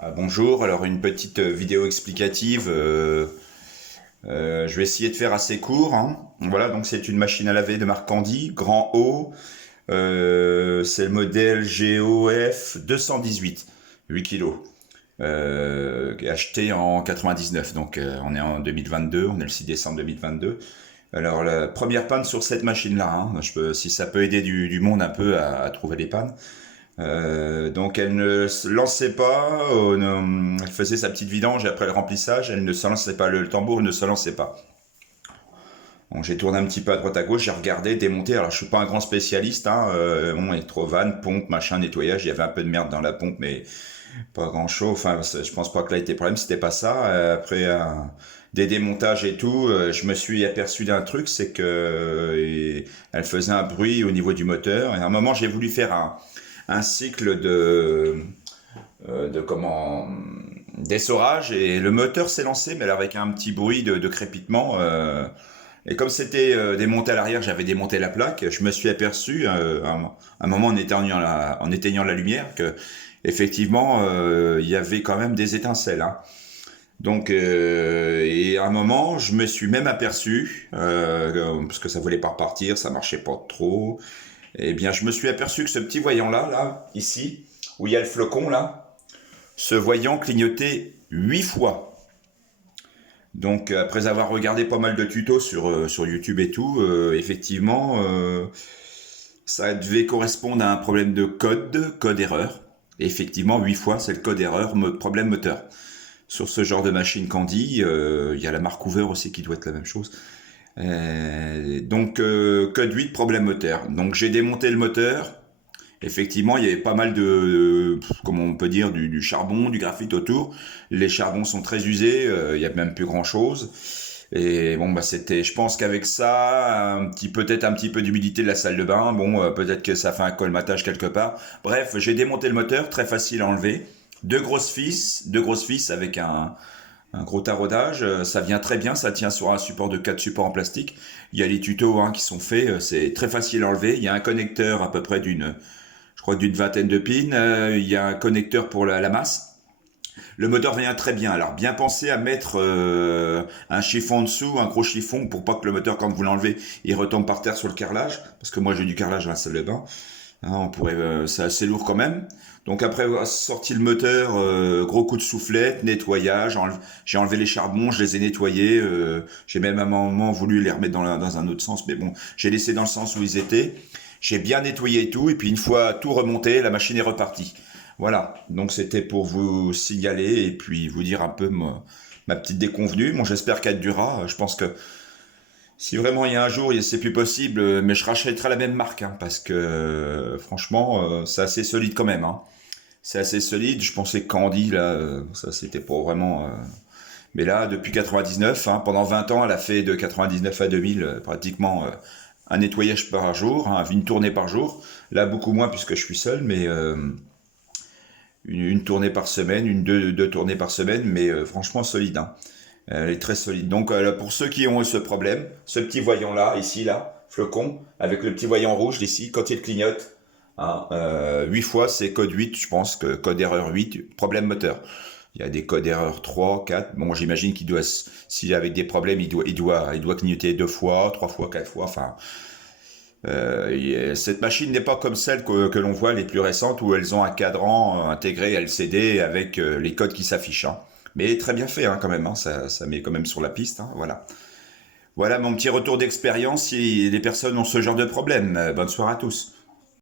Bonjour, alors une petite vidéo explicative, je vais essayer de faire assez court, hein. Voilà, donc c'est une machine à laver de marque Candy, grand O, c'est le modèle GOF 218, 8 kg, acheté en 99, donc on est en 2022, on est le 6 décembre 2022. Alors la première panne sur cette machine-là, hein, si ça peut aider du monde un peu à trouver les pannes. Donc elle ne se lançait pas, elle faisait sa petite vidange et après le remplissage, elle ne se lançait pas, le tambour ne se lançait pas. Donc j'ai tourné un petit peu à droite à gauche, j'ai regardé, démonté, alors je suis pas un grand spécialiste, hein, bon, électrovanne, pompe, machin, nettoyage, il y avait un peu de merde dans la pompe, mais pas grand chose, enfin je pense pas que là était le problème, c'était pas ça. Après des démontages et tout, je me suis aperçu d'un truc, c'est que elle faisait un bruit au niveau du moteur, et à un moment j'ai voulu faire un cycle de comment d'essorage et le moteur s'est lancé mais avec un petit bruit de crépitement et comme c'était démonté à l'arrière, j'avais démonté la plaque, je me suis aperçu à un moment en éteignant la lumière que effectivement il y avait quand même des étincelles, hein. Donc et à un moment je me suis même aperçu parce que ça voulait pas repartir, ça marchait pas trop. Eh bien, je me suis aperçu que ce petit voyant-là, ici, où il y a le flocon, là, ce voyant clignotait 8 fois. Donc, après avoir regardé pas mal de tutos sur YouTube et tout, effectivement, ça devait correspondre à un problème de code erreur. Et effectivement, 8 fois, c'est le code erreur, problème moteur. Sur ce genre de machine Candy, il y a la marque Hoover aussi qui doit être la même chose. Donc code 8, problème moteur. Donc j'ai démonté le moteur. Effectivement, il y avait pas mal comment on peut dire, du charbon, du graphite autour. Les charbons sont très usés, il y a même plus grand chose. Et bon, bah c'était, je pense qu'avec ça, peut-être un petit peu d'humidité de la salle de bain. Bon, peut-être que ça fait un colmatage quelque part. Bref, j'ai démonté le moteur, très facile à enlever. Deux grosses vis avec un gros taraudage, ça vient très bien, ça tient sur un support de 4 supports en plastique. Il y a les tutos, hein, qui sont faits, c'est très facile à enlever. Il y a un connecteur à peu près je crois d'une vingtaine de pins. Il y a un connecteur pour la masse. Le moteur vient très bien. Alors bien penser à mettre un chiffon en dessous, un gros chiffon pour pas que le moteur, quand vous l'enlevez, il retombe par terre sur le carrelage, parce que moi j'ai du carrelage dans la salle de bain. Hein, c'est assez lourd quand même. Donc après avoir sorti le moteur, gros coup de soufflette, nettoyage, j'ai enlevé les charbons, je les ai nettoyés. J'ai même à un moment voulu les remettre dans un autre sens, mais bon, j'ai laissé dans le sens où ils étaient. J'ai bien nettoyé et tout, et puis une fois tout remonté, la machine est repartie. Voilà, donc c'était pour vous signaler et puis vous dire un peu ma petite déconvenue. Bon, j'espère qu'elle durera. Je pense que si vraiment il y a un jour, c'est plus possible, mais je rachèterai la même marque, hein, parce que franchement, c'est assez solide quand même, hein. C'est assez solide. Je pensais que Candy, là, ça c'était pas vraiment. Mais là, depuis 99, hein, pendant 20 ans, elle a fait de 99 à 2000 pratiquement un nettoyage par jour, hein, une tournée par jour. Là, beaucoup moins puisque je suis seul, mais une tournée par semaine, deux tournées par semaine, mais franchement solide, hein. Elle est très solide. Donc pour ceux qui ont ce problème, ce petit voyant là, ici là, flocon, avec le petit voyant rouge ici, quand il clignote, hein, 8 fois c'est code 8, je pense que code erreur 8, problème moteur. Il y a des codes erreur 3, 4. Bon, j'imagine qu'il doit, s'il est avec des problèmes, il doit clignoter 2 fois, 3 fois, 4 fois. Enfin, cette machine n'est pas comme celle que l'on voit les plus récentes où elles ont un cadran intégré LCD avec les codes qui s'affichent, hein. Mais très bien fait, hein, quand même, hein, ça met quand même sur la piste, hein, voilà. Voilà mon petit retour d'expérience si les personnes ont ce genre de problème. Bonne soirée à tous.